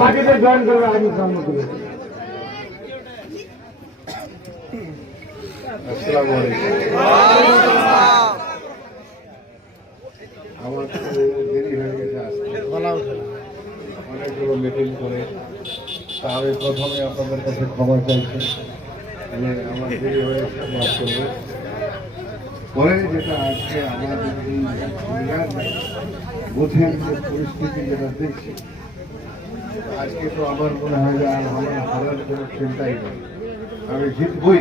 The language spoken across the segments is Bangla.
পার্টিতে জয়েন করবে আজই সম্মতি। আসসালামু আলাইকুম। আমার তো দেরি হয়ে গেছে আসতে, অনেকগুলো মিটিং করে। তা আমি প্রথমে আপনাদের কাছে ক্ষমা চাইছি যে আমার দেরি হয়ে মাফ করবে। পরে যেটা আজকে আমাদের এই বুথের যে পরিস্থিতি যেটা দেখছি, আজকে তো আমার মনে হয় যে আর আমার হারার কোনো চিন্তাই নেই, আমি জিতবই।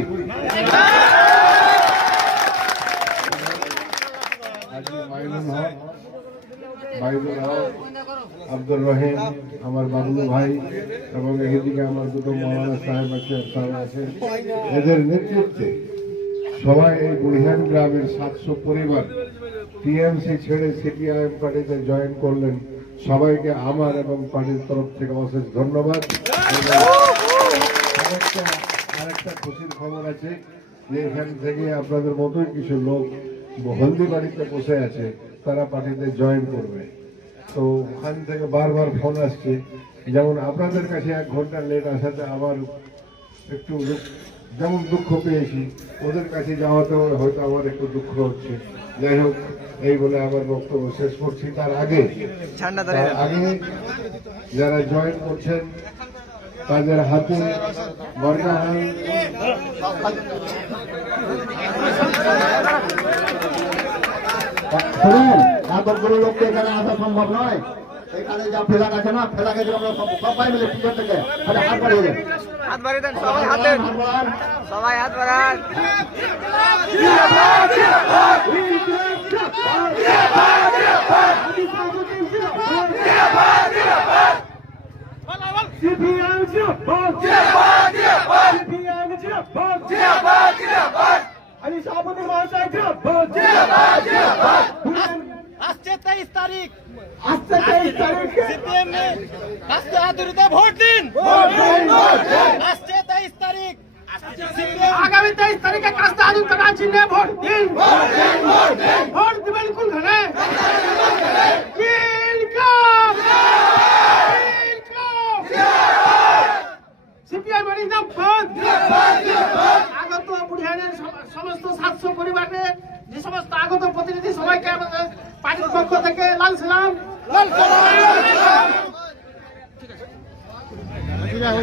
আজকে মাইনুল হক, বাইদুল হক, আব্দুর রহিম, আমার বাবলু ভাই এবং এদিকে আমার দুটো মৌলানা সাহেব আছে, এদের নেতৃত্বে সবাই এই বুড়িহান গ্রামের 700 পরিবার টিএমসি ছেড়ে সিপিআইএম পার্টিতে জয়েন করলেন। সবাইকে আমার এবং পার্টির তরফ থেকে অশেষ ধন্যবাদ। আরেকটা খুশির খবর আছে যে এখান থেকে আপনাদের মতোই কিছু লোক হলদিবাড়িতে বসে আছে, তারা পার্টিতে জয়েন করবে। তো ওখান থেকে বারবার ফোন আসছে, যেমন আপনাদের কাছে 1 ঘন্টা লেট আসাতে আমার একটু যেমন দুঃখ পেয়েছি, ওদের কাছে যাওয়াতে হয়তো আমার একটু দুঃখ হচ্ছে। যাই হোক, এই বলে আমার বক্তব্য শেষ করছি। তার আগে যারা জয়েন করছেন তাদের হাতে বর্গাহান শুনেন, এতগুলো লোককে এখানে আসা সম্ভব নয়। এখানে যা ফেলাক আছে না, ফেলাকে আমরা সবাই মিলে পিছন থেকে হাত বাড়িয়ে দেন, হাত বাড়িয়ে দেন, সবাই হাত দেন, সবাই হাত বাড়ান। আসছে 23 তারিখ, সিপিএমে কাস্তে আদুরিতে ভোট দিন। আসছে 23 তারিখ, আগামী 23 তারিখে কাস্তে আদুর টাকা চিহ্নে ভোট দিন। ভোট দিবেন কোনখানে? সিপিআই বাড়ি নামবেন। আগত বুড়িহানের সমস্ত 700 পরিবারের যে সমস্ত আগত প্রতিনিধি, সবাইকে আমাদের পার্টির পক্ষ থেকে লাল সালাম। ঠিক আছে।